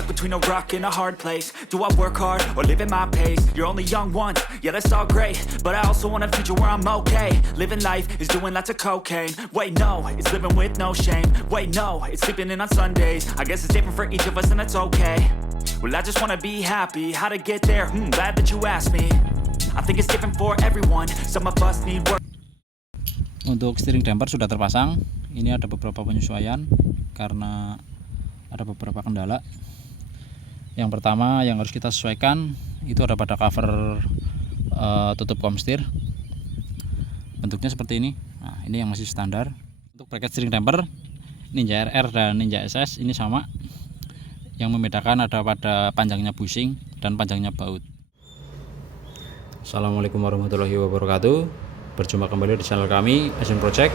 stuck between a rock and a hard place. Do I work hard or live at my pace? You're only young once, yeah that's all great, but I also want a future where I'm okay. Living life is doing lots of cocaine. Wait no, it's living with no shame. Wait no, it's sleeping in on Sundays. I guess it's different for each of us and that's okay. Well I just wanna be happy, how to get there? Glad that you asked me. I think it's different for everyone. Some of us need work. Untuk steering damper sudah terpasang. Ini ada beberapa penyesuaian karena ada beberapa kendala. Yang pertama yang harus kita sesuaikan itu ada pada cover tutup komstir. Bentuknya seperti ini. Nah, ini yang masih standar. Untuk bracket steering damper Ninja RR dan Ninja SS ini sama. Yang membedakan ada pada panjangnya bushing dan panjangnya baut. Assalamualaikum warahmatullahi wabarakatuh. Berjumpa kembali di channel kami Asian Project.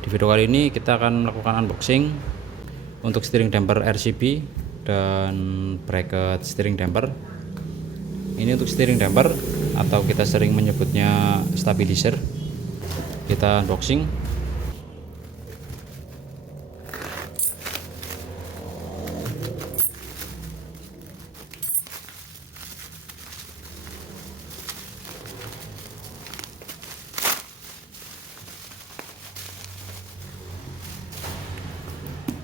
Di video kali ini kita akan melakukan unboxing untuk steering damper RCB dan bracket steering damper. Ini untuk steering damper atau kita sering menyebutnya stabilizer. Kita unboxing.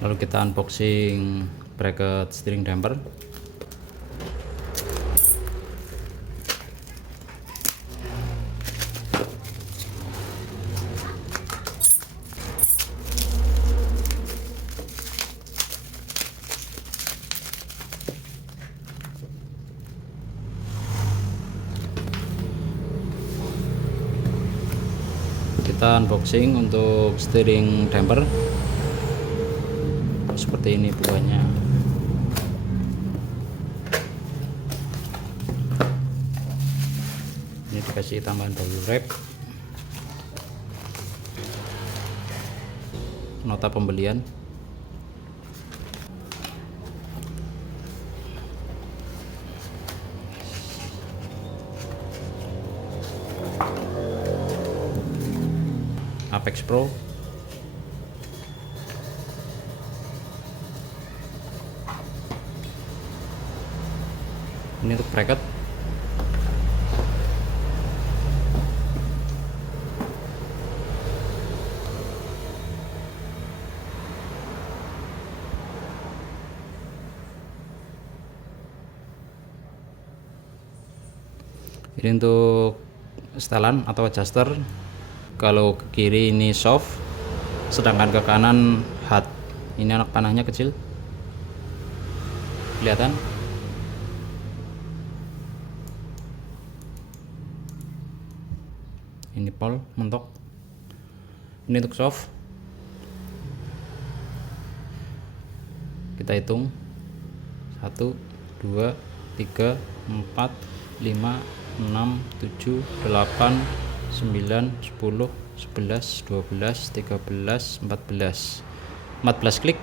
Lalu kita unboxing bracket steering damper. Kita unboxing untuk steering damper. Seperti ini buahnya. Ini dikasih tambahan bubble wrap, nota pembelian. Apex Pro. Ini untuk bracket. Ini untuk setelan atau adjuster. Kalau ke kiri ini soft, sedangkan ke kanan hard. Ini anak panahnya kecil. Kelihatan? Ini pol mentok. Ini untuk soft. Kita hitung 1 2 3 4 5 6 7 8 9 10 11 12 13 14 klik.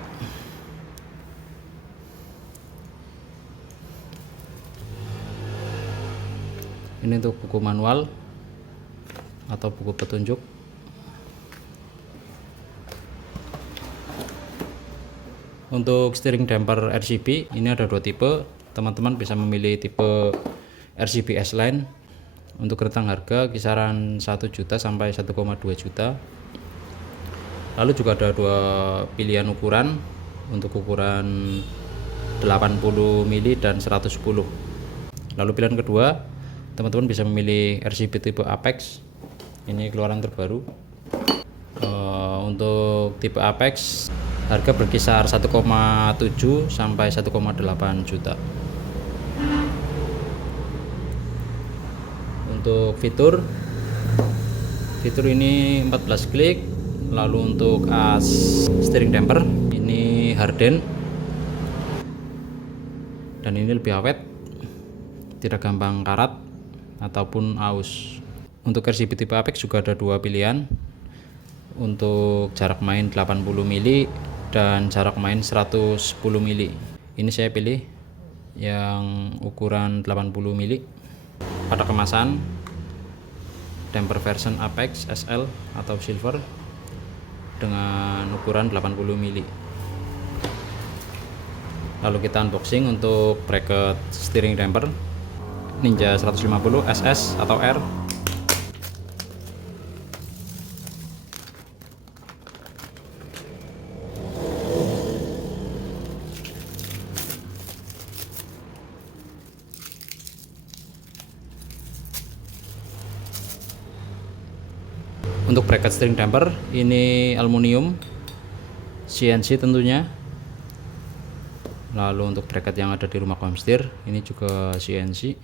Ini untuk buku manual atau buku petunjuk. Untuk steering damper RCB ini ada dua tipe. Teman-teman bisa memilih tipe RCB S-Line. Untuk rentang harga kisaran 1 juta sampai 1,2 juta. Lalu juga ada dua pilihan ukuran. Untuk ukuran 80 mili dan 110. Lalu pilihan kedua, teman-teman bisa memilih RCB tipe Apex. Ini keluaran terbaru. Untuk tipe Apex harga berkisar 1,7 sampai 1,8 juta. Untuk fitur ini 14 klik. Lalu untuk as steering damper ini harden dan ini lebih awet, tidak gampang karat ataupun aus. Untuk RCB tipe Apex juga ada dua pilihan. Untuk jarak main 80 mili dan jarak main 110 mili. Ini saya pilih yang ukuran 80 mili. Pada kemasan damper version Apex SL atau Silver dengan ukuran 80 mili. Lalu kita unboxing untuk bracket steering damper Ninja 150 SS atau R. Untuk bracket steering damper ini aluminium CNC tentunya. Lalu untuk bracket yang ada di rumah komstir ini juga CNC.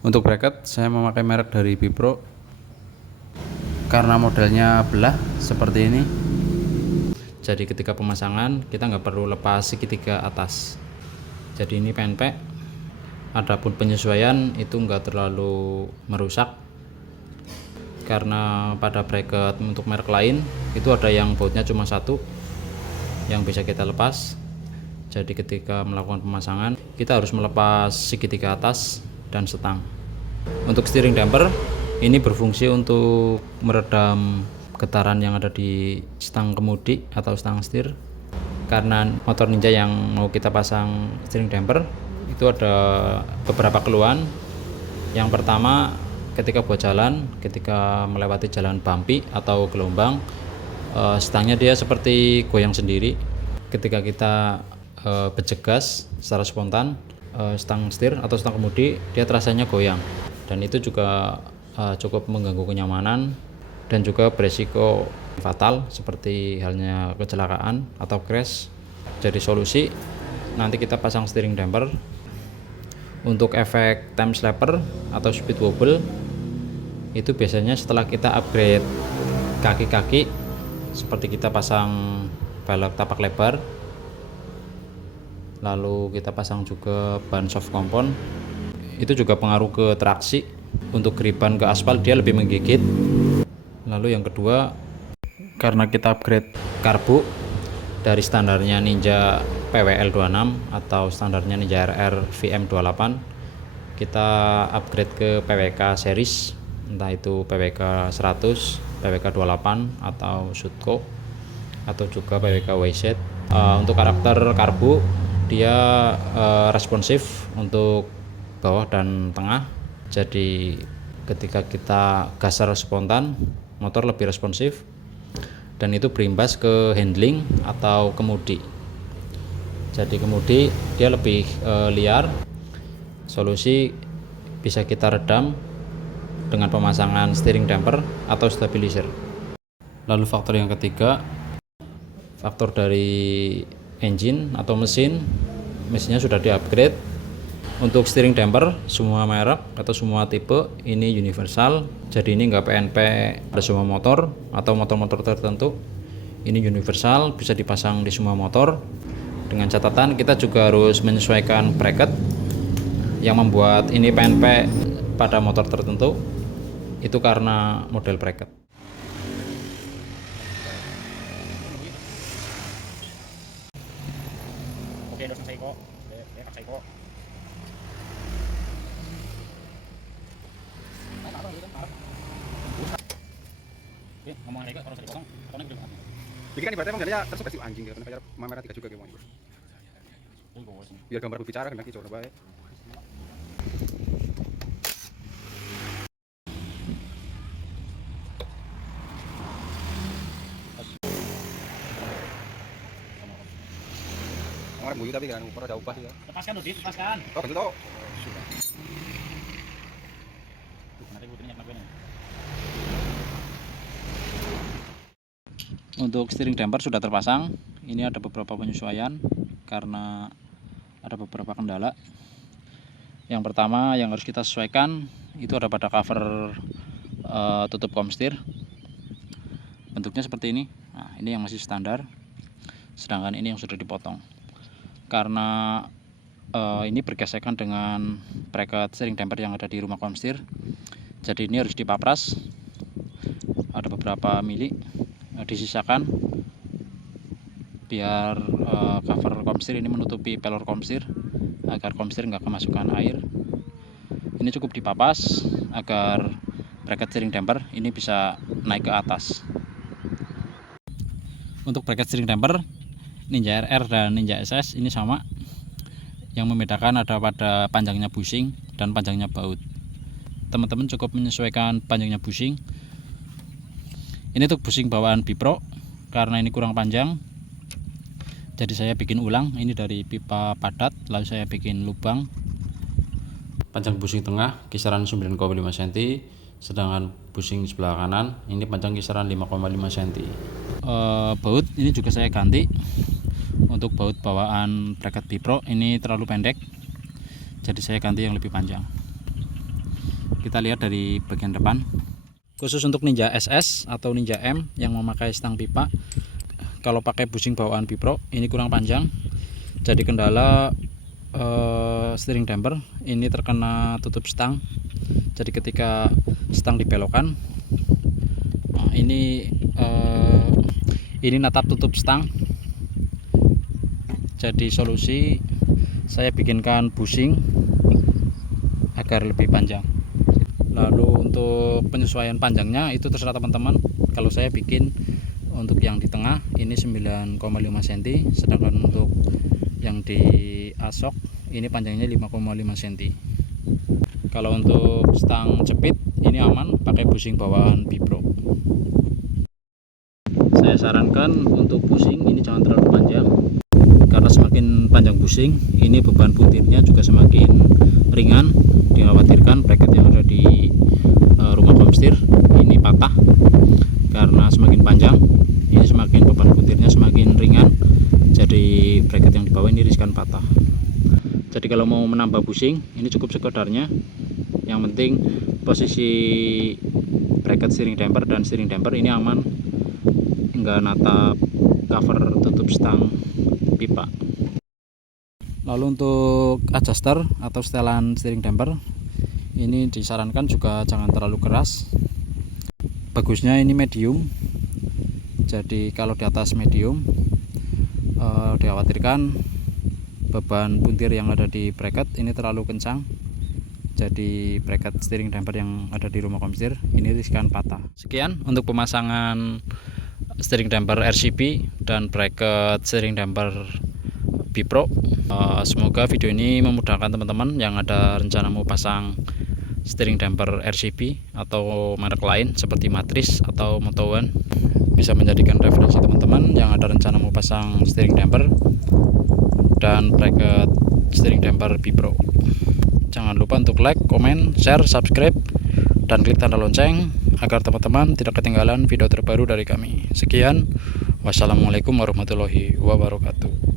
Untuk bracket saya memakai merek dari Bipro karena modelnya belah seperti ini. Jadi ketika pemasangan kita nggak perlu lepas segitiga atas. Jadi ini pempek. Adapun penyesuaian itu nggak terlalu merusak. Karena pada bracket untuk merek lain itu ada yang bautnya cuma satu yang bisa kita lepas. Jadi ketika melakukan pemasangan kita harus melepas segitiga atas dan setang. Untuk steering damper ini berfungsi untuk meredam getaran yang ada di stang kemudi atau stang setir. Karena motor Ninja yang mau kita pasang steering damper itu ada beberapa keluhan. Yang pertama, ketika buat jalan, ketika melewati jalan bumpy atau gelombang, stangnya dia seperti goyang sendiri. Ketika kita bergegas secara spontan, stang setir atau stang kemudi dia terasanya goyang, dan itu juga cukup mengganggu kenyamanan dan juga beresiko fatal seperti halnya kecelakaan atau crash. Jadi solusi nanti kita pasang steering damper. Untuk efek time slapper atau speed wobble itu biasanya setelah kita upgrade kaki-kaki, seperti kita pasang velg tapak lebar, lalu kita pasang juga ban soft compound, itu juga pengaruh ke traksi. Untuk gripan ke aspal dia lebih menggigit. Lalu yang kedua, karena kita upgrade karbu dari standarnya Ninja PWL 26 atau standarnya Ninja RR VM28, kita upgrade ke PWK series, entah itu PWK 100, PWK 28 atau Sutco atau juga PWK WZ. Untuk karakter karbu dia responsif untuk bawah dan tengah. Jadi ketika kita gasar spontan, motor lebih responsif dan itu berimbas ke handling atau kemudi. Jadi kemudi dia lebih liar. Solusi bisa kita redam dengan pemasangan steering damper atau stabilizer. Lalu faktor yang ketiga, faktor dari engine atau mesinnya sudah di-upgrade. Untuk steering damper semua merek atau semua tipe ini universal, jadi ini enggak PNP pada semua motor atau motor-motor tertentu. Ini universal, bisa dipasang di semua motor. Dengan catatan kita juga harus menyesuaikan bracket yang membuat ini PNP pada motor tertentu, itu karena model bracket. Oke, udah selesai kok. Ngomong lagi kalau dipotong, potongnya gede banget. Jadi kan ibaratnya emang galinya tersugesti anjing gitu, kayak kamera 3 juga gitu. Biar gambar berbicara kan lagi coba baik. Orang buyu tapi kan ukuran jauh pas ya. Lepaskan tuh, lepaskan. Oh, betul toh. Nanti gue nyet nih. Untuk steering damper sudah terpasang. Ini ada beberapa penyesuaian karena ada beberapa kendala. Yang pertama yang harus kita sesuaikan itu ada pada cover tutup komstir. Bentuknya seperti ini. Nah, ini yang masih standar. Sedangkan ini yang sudah dipotong. Karena ini bergesekan dengan bracket steering damper yang ada di rumah komstir. Jadi ini harus dipapras. Ada beberapa mili disisakan biar cover komstir ini menutupi pelor komstir agar komstir nggak kemasukan air. Ini cukup dipapas agar bracket steering damper ini bisa naik ke atas. Untuk bracket steering damper Ninja RR dan Ninja SS ini sama. Yang membedakan ada pada panjangnya bushing dan panjangnya baut. Teman-teman cukup menyesuaikan panjangnya bushing. Ini untuk bushing bawaan Bipro, karena ini kurang panjang, jadi saya bikin ulang. Ini dari pipa padat, lalu saya bikin lubang. Panjang bushing tengah kisaran 9,5 cm, sedangkan bushing sebelah kanan ini panjang kisaran 5,5 cm. Baut ini juga saya ganti. Untuk baut bawaan bracket Bipro ini terlalu pendek, jadi saya ganti yang lebih panjang. Kita lihat dari bagian depan. Khusus untuk Ninja SS atau Ninja M yang memakai stang pipa, kalau pakai bushing bawaan Bipro ini kurang panjang, jadi kendala steering damper ini terkena tutup stang. Jadi ketika stang dibelokkan, ini natap tutup stang. Jadi solusi saya bikinkan bushing agar lebih panjang. Lalu untuk penyesuaian panjangnya itu terserah teman-teman. Kalau saya bikin untuk yang di tengah ini 9,5 cm, sedangkan untuk yang di asok ini panjangnya 5,5 cm. Kalau untuk stang jepit ini aman pakai bushing bawaan Bipro. Saya sarankan untuk bushing ini jangan terlalu panjang, karena semakin panjang bushing ini beban butirnya juga semakin ringan. Dikhawatirkan bracket yang ada di rumah komstir ini patah, karena semakin panjang ini semakin beban butirnya semakin ringan, jadi bracket yang di bawah ini riskan patah. Jadi kalau mau menambah bushing ini cukup sekedarnya, yang penting posisi bracket steering damper dan steering damper ini aman, enggak natap cover tutup stang pipa. Lalu untuk adjuster atau setelan steering damper ini disarankan juga jangan terlalu keras. Bagusnya ini medium. Jadi kalau di atas medium dikhawatirkan beban puntir yang ada di bracket ini terlalu kencang. Jadi bracket steering damper yang ada di rumah komstir ini riskan patah. Sekian untuk pemasangan steering damper RCP dan bracket steering damper Bipro. Semoga video ini memudahkan teman-teman yang ada rencana mau pasang steering damper RCP atau merek lain seperti Matris atau Moto One. Bisa menjadikan referensi teman-teman yang ada rencana mau pasang steering damper dan bracket steering damper Bipro. Jangan lupa untuk like, komen, share, subscribe, dan klik tanda lonceng agar teman-teman tidak ketinggalan video terbaru dari kami. Sekian, wassalamualaikum warahmatullahi wabarakatuh.